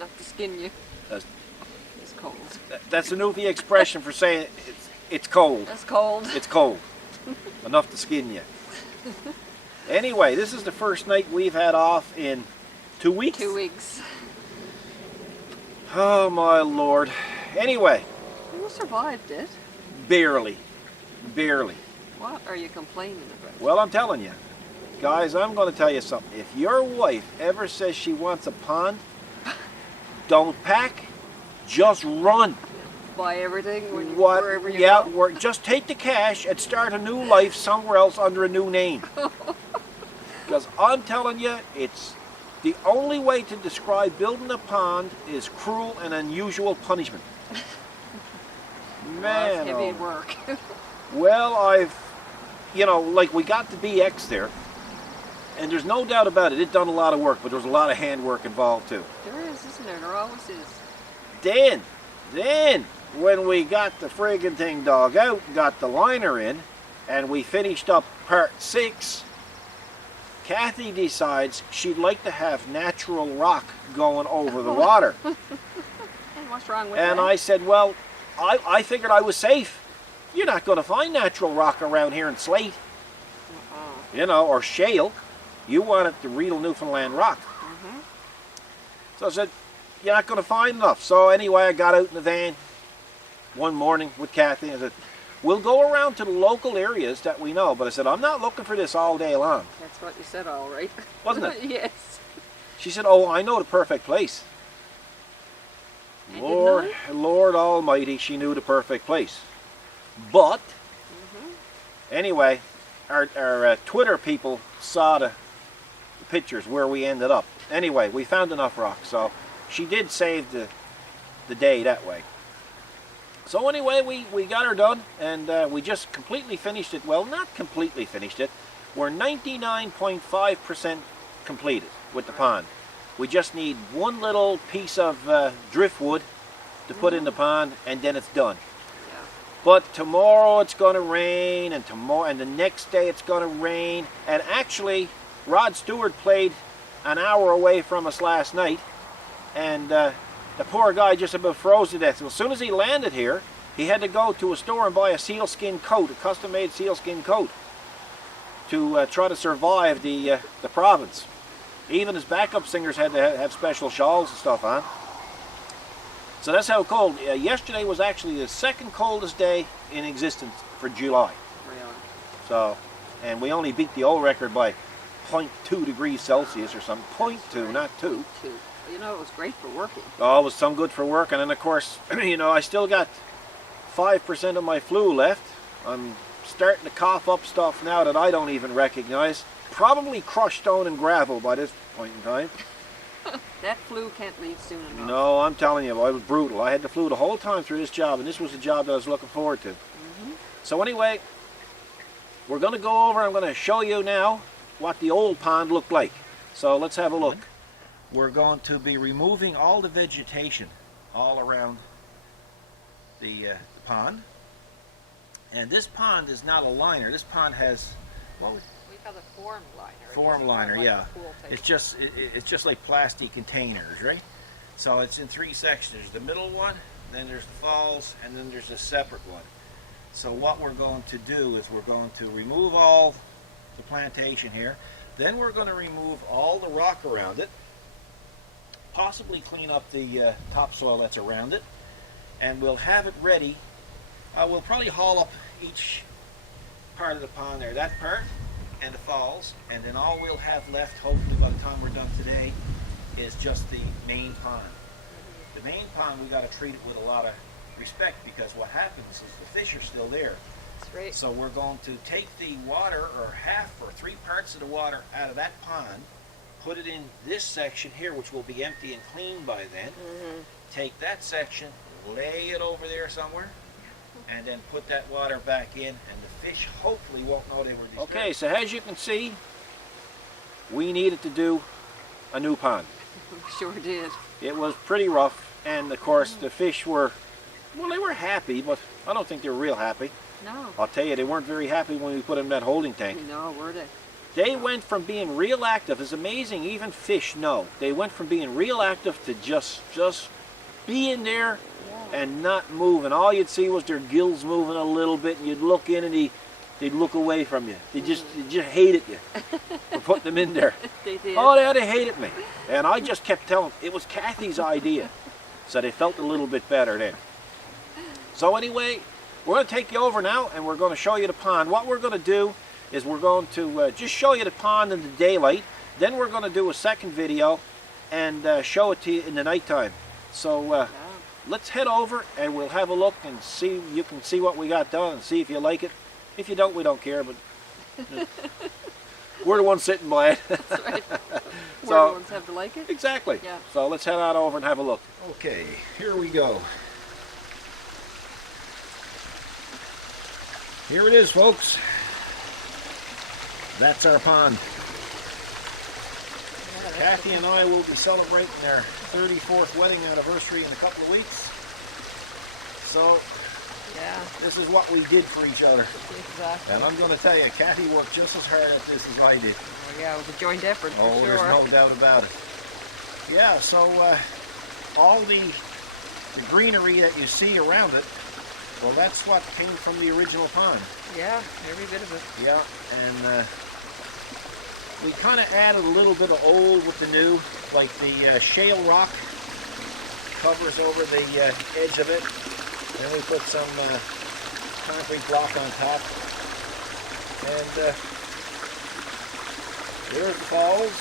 Not to skin you. That's, It's cold. that's a Newfie expression for saying it's cold. That's cold. It's cold. Enough to skin you. Anyway, this is the first night we've had off in 2 weeks. 2 weeks. Oh my Lord. Anyway, You survived it. barely. Barely. What are you complaining about? Well, I'm telling you. Guys, I'm going to tell you something. If your wife ever says she wants a pond, don't pack, just run. Buy everything wherever you go. Just take the cash and start a new life somewhere else under a new name. Because I'm telling you, it's the only way to describe building a pond is cruel and unusual punishment. Man, Well, heavy work. well, like we got the BX there, and there's no doubt about it, it done a lot of work, but there was a lot of handwork involved too. There is, isn't there? There always is. Then, when we got the friggin' thing dug out, got the liner in, and we finished up part 6, Kathy decides she'd like to have natural rock going over the water. And what's wrong with that? And I said, well, I figured I was safe. You're not going to find natural rock around here in slate, or shale. You wanted the real Newfoundland rock. So I said, you're not going to find enough. So anyway, I got out in the van one morning with Kathy and I said, we'll go around to the local areas that we know. But I said, I'm not looking for this all day long. That's what you said, all right. Wasn't it? Yes. She said, oh, I know the perfect place. And Lord Almighty, she knew the perfect place. But, anyway, our Twitter people saw the pictures where we ended up. Anyway, we found enough rock, so she did save the day that way. So anyway, we got her done, and we just completely finished it. Well, not completely finished it. We're 99.5% completed with the pond. We just need one little piece of driftwood to put in the pond, and then it's done. Yeah. But tomorrow it's going to rain, and the next day it's going to rain. And actually, Rod Stewart played an hour away from us last night, and the poor guy just about froze to death. So as soon as he landed here, he had to go to a store and buy a sealskin coat, a custom-made sealskin coat, to try to survive the province. Even his backup singers had to have special shawls and stuff on. So that's how cold. Yesterday was actually the second coldest day in existence for July. Really? So, and we only beat the old record by 0.2 degrees Celsius or something. 0.2, not 2. You know, it was great for working. Oh, it was some good for work. And then, of course, I still got 5% of my flu left. I'm starting to cough up stuff now that I don't even recognize. Probably crushed stone and gravel by this point in time. That flu can't leave soon enough. No, I'm telling you, I was brutal. I had the flu the whole time through this job, and this was the job that I was looking forward to. So anyway, we're going to go over, I'm going to show you now what the old pond looked like. So let's have a look. We're going to be removing all the vegetation all around the pond. And this pond is not a liner. This pond has, well, We have a form liner. form liner, like yeah. a pool type. It's just like plastic containers, right? So it's in 3 sections. There's the middle one, then there's the falls, and then there's a separate one. So what we're going to do is we're going to remove all the plantation here. Then we're going to remove all the rock around it, possibly clean up the topsoil that's around it, and we'll have it ready. We'll probably haul up each part of the pond there, that part and the falls, and then all we'll have left, hopefully by the time we're done today, is just the main pond. The main pond, we got to treat it with a lot of respect, because what happens is the fish are still there. That's right. So we're going to take the water, or half or 3 parts of the water out of that pond, put it in this section here, which will be empty and clean by then. Take that section, lay it over there somewhere, and then put that water back in, and the fish hopefully won't know they were disturbed. Okay, so as you can see, we needed to do a new pond. We sure did. It was pretty rough, and of course the fish were, well, they were happy, but I don't think they were real happy. No. I'll tell you, they weren't very happy when we put them in that holding tank. No, were they? They went from being real active. It's amazing, even fish know. They went from being real active to just being there and not moving. All you'd see was their gills moving a little bit, and you'd look in and they'd look away from you. They just hated you for putting them in there. They did. Oh, they hated me. And I just kept telling them, it was Kathy's idea. So they felt a little bit better then. So anyway, we're going to take you over now, and we're going to show you the pond. What we're going to do is we're going to just show you the pond in the daylight. Then we're going to do a second video and show it to you in the nighttime. So let's head over and we'll have a look and see. You can see what we got done and see if you like it. If you don't, we don't care, but we're the ones sitting by it. That's right. We're So- the ones have to like it. Exactly. Yeah. So let's head on over and have a look. Okay, here we go. Here it is, folks. That's our pond. Kathy and I will be celebrating our 34th wedding anniversary in a couple of weeks. So Yeah, this is what we did for each other. exactly. And I'm going to tell you, Kathy worked just as hard at this as I did. Oh, yeah, it was a joint effort for Oh, sure. there's no doubt about it. Yeah, so all the greenery that you see around it, well, that's what came from the original pond. Yeah, every bit of it. Yeah, and we kind of added a little bit of old with the new, like the shale rock covers over the edge of it. Then we put some concrete block on top. And there's the falls.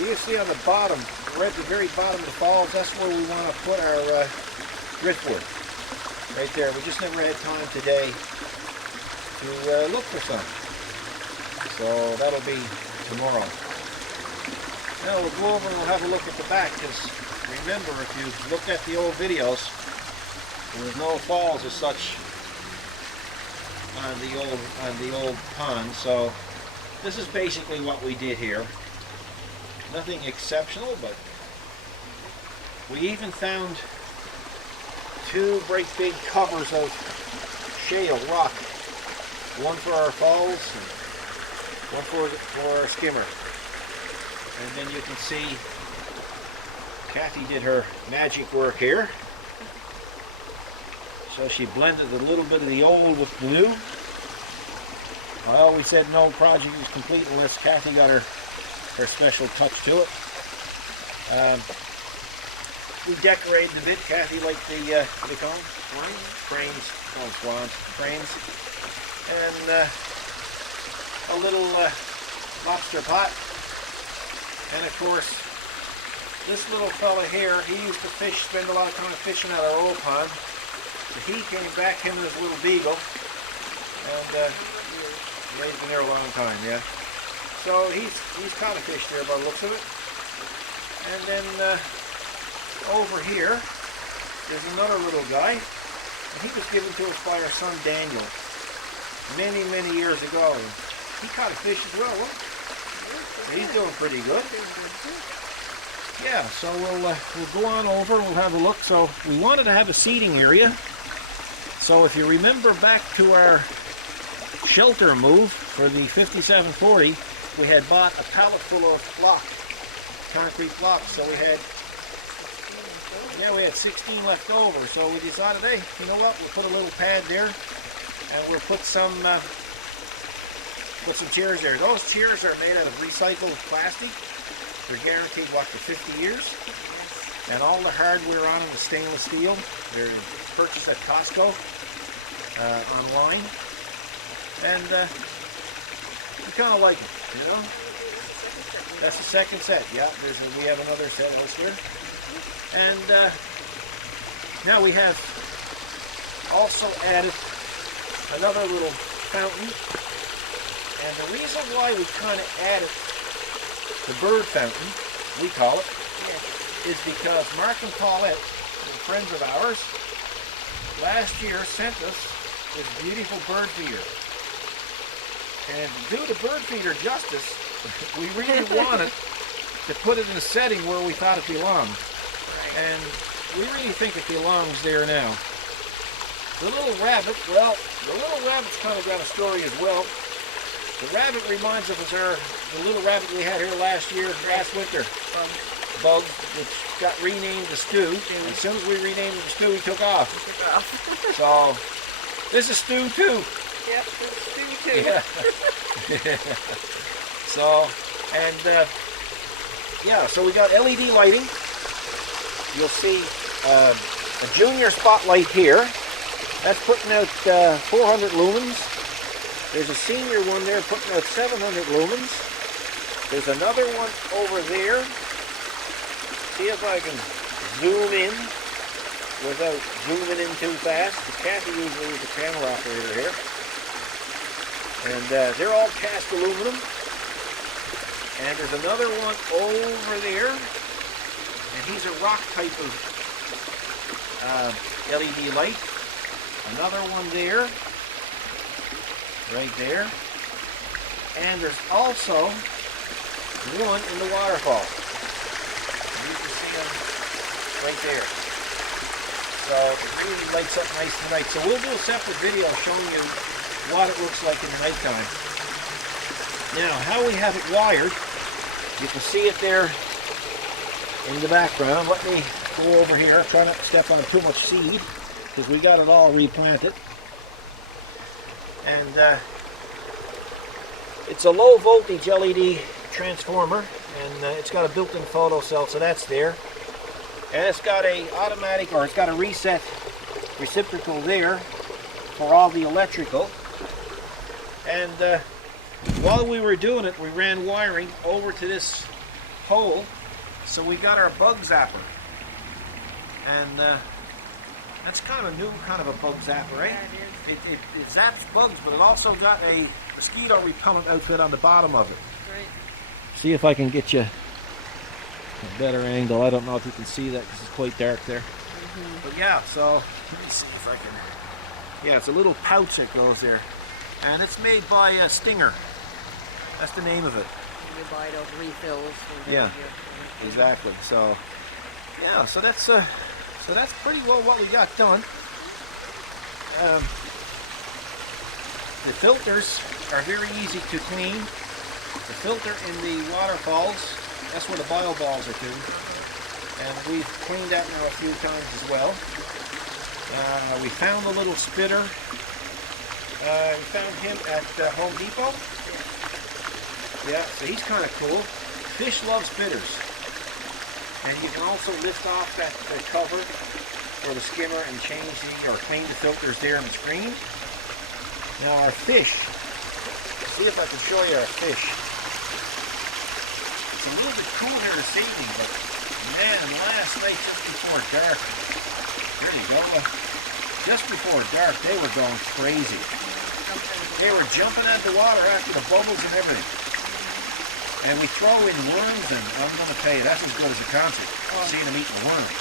You see on the bottom, right at the very bottom of the falls, that's where we want to put our driftwood. Right there. We just never had time today to look for some. So that'll be tomorrow. Now we'll go over and we'll have a look at the back, because remember, if you looked at the old videos, there was no falls as such on the old pond. So this is basically what we did here. Nothing exceptional, but we even found two great big covers of shale rock. One for our falls and one for our skimmer. And then you can see Kathy did her magic work here. So she blended a little bit of the old with the new. I always said no project is complete unless Kathy got her special touch to it. We decorated a bit. Kathy liked the what do you call them? Frames. Oh, swans. Frames. And a little lobster pot. And of course, this little fella here, he used to fish, spend a lot of time fishing at our old pond. So he came back, him and his little beagle. And he's been there a long time, yeah. So he's caught a fish there by the looks of it. And then over here, there's another little guy. And he was given to us by our son Daniel many, many years ago. And he caught a fish as well. He's doing pretty good. Yeah, so we'll go on over, we'll have a look. So we wanted to have a seating area. So if you remember back to our shelter move for the 5740, we had bought a pallet full of block, concrete blocks. So we had 16 left over. So we decided, hey, you know what? We'll put a little pad there, and we'll put some chairs there. Those chairs are made out of recycled plastic. They're guaranteed, what, for 50 years? And all the hardware on them is stainless steel. They're purchased at Costco online. And we kind of like it, you know? That's the second set. Yeah, we have another set elsewhere. And now we have also added another little fountain. And the reason why we kind of added the bird fountain, we call it, is because Mark and Paulette, friends of ours, last year sent us this beautiful bird feeder. And to do the bird feeder justice, we really wanted to put it in a setting where we thought it belonged. And we really think it belongs there now. The little rabbit, well, the little rabbit's kind of got a story as well. The rabbit reminds us of the little rabbit we had here last winter. Bug, which got renamed the Stew. And as soon as we renamed him the Stew, he took off. So, this is Stew too. Yep, it's Stew too. Yeah. So, and yeah, so we got LED lighting. You'll see a junior spotlight here. That's putting out 400 lumens. There's a senior one there putting out 700 lumens. There's another one over there. See if I can zoom in without zooming in too fast. Kathy usually is the camera operator here. And they're all cast aluminum. And there's another one over there. And he's a rock type of LED light. Another one there. Right there. And there's also one in the waterfall. You can see them right there. So it really lights up nice tonight. So we'll do a separate video showing you what it looks like in the nighttime. Now, how we have it wired, you can see it there in the background. Let me go over here. Try not to step on too much seed because we got it all replanted. And it's a low voltage LED transformer, and it's got a built-in photo cell, so that's there. And it's got a automatic, or it's got a reset reciprocal there for all the electrical. And while we were doing it, we ran wiring over to this pole, so we got our bug zapper. And that's kind of a new kind of a bug zapper, right? Yeah, it is. It zaps bugs, but it also got a mosquito repellent outfit on the bottom of it. Right. See if I can get you a better angle. I don't know if you can see that because it's quite dark there. But yeah, so let me see if I can. Yeah, it's a little pouch that goes there. And it's made by Stinger. That's the name of it. You buy those refills. Yeah, exactly. So, yeah, so that's pretty well what we got done. The filters are very easy to clean. The filter in the waterfalls, that's where the bio balls are to. And we've cleaned that now a few times as well. We found a little spitter. We found him at Home Depot. Yeah, so he's kind of cool. Fish love spitters. And you can also lift off that cover for the skimmer and change or clean the filters there on the screen. Now our fish, see if I can show you our fish. It's a little bit cool here this evening, but man, last night just before dark, there you go, just before dark they were going crazy. They were jumping at the water after the bubbles and everything. And we throw in worms, and I'm going to tell you, that's as good as a concert, seeing them eating worms.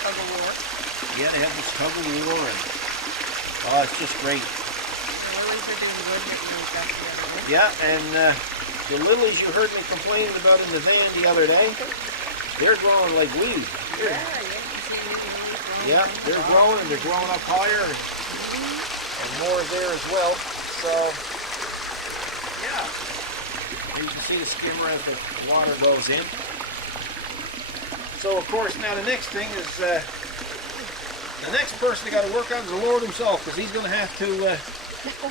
Tug of war. Yeah, they have this tug of war, and it's just great. They're doing good getting those back together. Yeah, and the lilies you heard me complaining about in the van the other day, they're growing like weeds. Yeah, you can see growing. Yeah, they're growing, and they're growing up higher, and more there as well. So, yeah. You can see the skimmer as the water goes in. So, of course, now the next thing is, the next person that got to work on is the Lord himself, because he's going to have to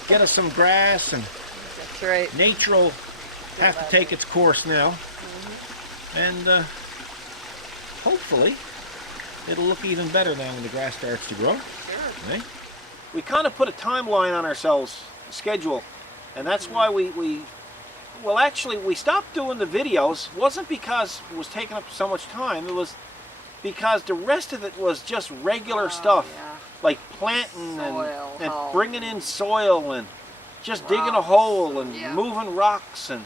get us some grass, and That's right. nature will have to take its course now. And hopefully, it'll look even better now when the grass starts to grow. Sure. Right? We kind of put a timeline on ourselves, a schedule, and that's why well, actually, we stopped doing the videos. It wasn't because it was taking up so much time. It was because the rest of it was just regular stuff, yeah. like planting Soil, and hole. bringing in soil and just digging a hole and yeah. moving rocks. And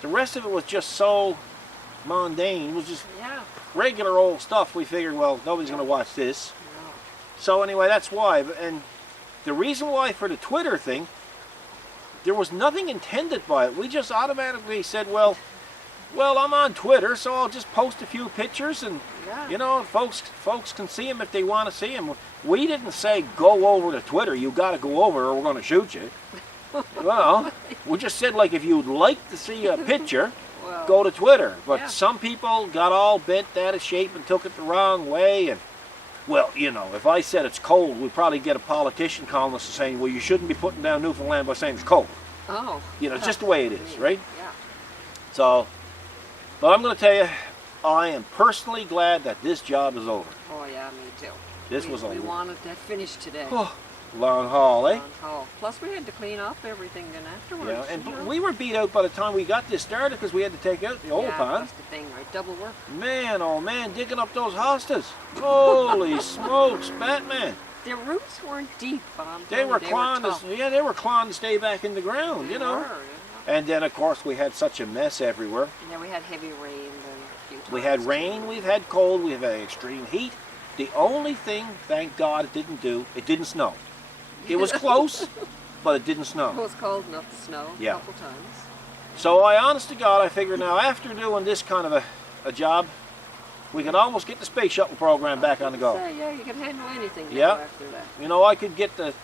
the rest of it was just so mundane. It was just Yeah. regular old stuff. We figured, well, nobody's going to watch this. No. So anyway, that's why. And the reason why for the Twitter thing, there was nothing intended by it. We just automatically said, well, I'm on Twitter, so I'll just post a few pictures, and Yeah. you know, folks can see them if they want to see them. We didn't say go over to Twitter. You got to go over, or we're going to shoot you. Well, we just said, like, if you'd like to see a picture, Well, go to Twitter. But yeah. some people got all bent out of shape and took it the wrong way. And, well, you know, if I said it's cold, we'd probably get a politician calling us and saying, well, you shouldn't be putting down Newfoundland by saying it's cold. Oh. You know, it's just the way it is, right? Yeah. So, but I'm going to tell you, I am personally glad that this job is over. Oh yeah, me too. This was We over. wanted that finished today. Oh, long haul, eh? Long haul. Plus we had to clean up everything then afterwards. Yeah, and you know? we were beat out by the time we got this started because we had to take out the old pond. That's the thing, right? Double work. Man, oh man, digging up those hostas. Holy smokes, Batman. Their roots weren't deep, but I'm They telling were you, clawing tough. they were clawing to stay back in the ground, you know. They were, And then of course we had such a mess everywhere. And then we had heavy rain then a few times. We had rain, we've had cold, we've had extreme heat. The only thing, thank God, it didn't snow. It was close, but it didn't It snow. was cold enough to snow Yeah. a couple times. So honest to God, I figured now after doing this kind of a job, we could almost get the space shuttle program back on the go. So, yeah, you can handle anything now Yeah. after that. You know, I could get the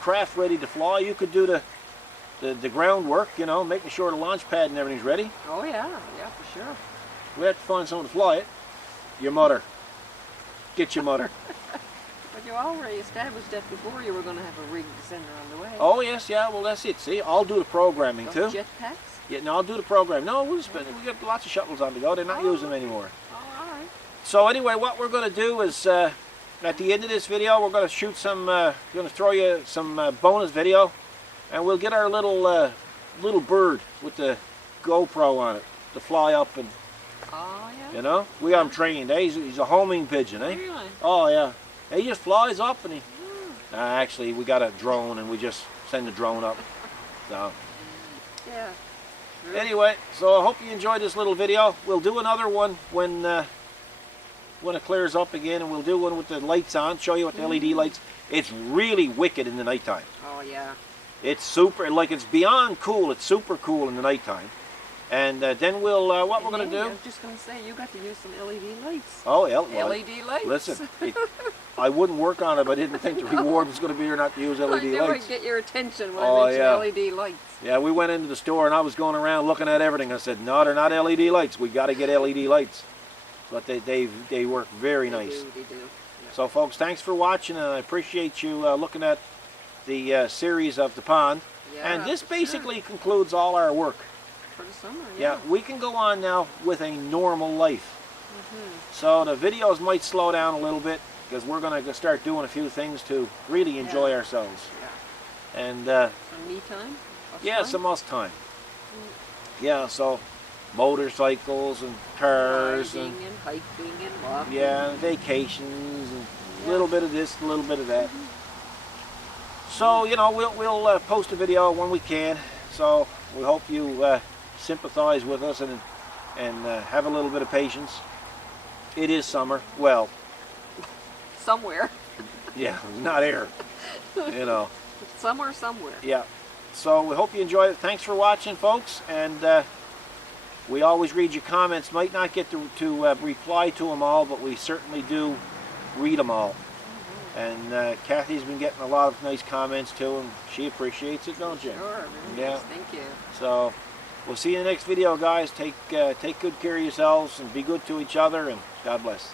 craft ready to fly. You could do the groundwork, you know, making sure the launch pad and everything's ready. Oh yeah, yeah, for sure. We have to find someone to fly it. Your mother. Get your mother. But you already established that before you were going to have a rig to send her on the way. Oh yes, yeah. Well, that's it. See, I'll do the programming too. Those jetpacks? Yeah, no, I'll do the program. No, we got lots of shuttles on the go. They're not using them anymore. Oh, all right. So anyway, what we're going to do is at the end of this video, we're going to shoot some. Going to throw you some bonus video, and we'll get our little bird with the GoPro on it to fly up and. Oh yeah. You know, we got him trained. Eh? He's a homing pigeon, eh? Really? Oh yeah. He just flies up and he. Actually, we got a drone and we just send the drone up. So Yeah. True. anyway, so I hope you enjoyed this little video. We'll do another one when it clears up again, and we'll do one with the lights on. Show you with the LED lights. It's really wicked in the nighttime. Oh yeah. It's super. Like it's beyond cool. It's super cool in the nighttime. And then we'll what we're going to I do. was just going to say, you got to use some LED lights. Oh yeah. Well, LED lights. listen, I wouldn't work on it if I didn't think the reward was going to be or not to use I LED knew lights. I'd get your attention when Oh, I mentioned LED lights. Yeah, we went into the store and I was going around looking at everything. I said, no, they're not LED lights. We got to get LED lights. But they work very nice. They do. Yeah. So folks, thanks for watching, and I appreciate you looking at the series of the pond. Yeah, And this for basically concludes all our work. sure. For the summer, Yeah, we can go on now with a normal life. Mm-hmm. So the videos might slow down a little bit because we're going to start doing a few things to really enjoy ourselves. Yeah. And Some me time? Us yeah, time? some us time. Yeah, so motorcycles and cars Riding and and hiking and walking. yeah, and vacations and a little bit of this, a little bit of that. So you know, we'll post a video when we can. So we hope you sympathize with us and have a little bit of patience. It is summer. Well, Somewhere. yeah, not here. You know. Somewhere. Yeah. So we hope you enjoyed it. Thanks for watching, folks. And we always read your comments. Might not get to reply to them all, but we certainly do read them all. And Kathy's been getting a lot of nice comments too, and she appreciates it, don't you? Sure. Very Yeah. nice. Thank you. So we'll see you in the next video, guys. Take good care of yourselves and be good to each other, and God bless.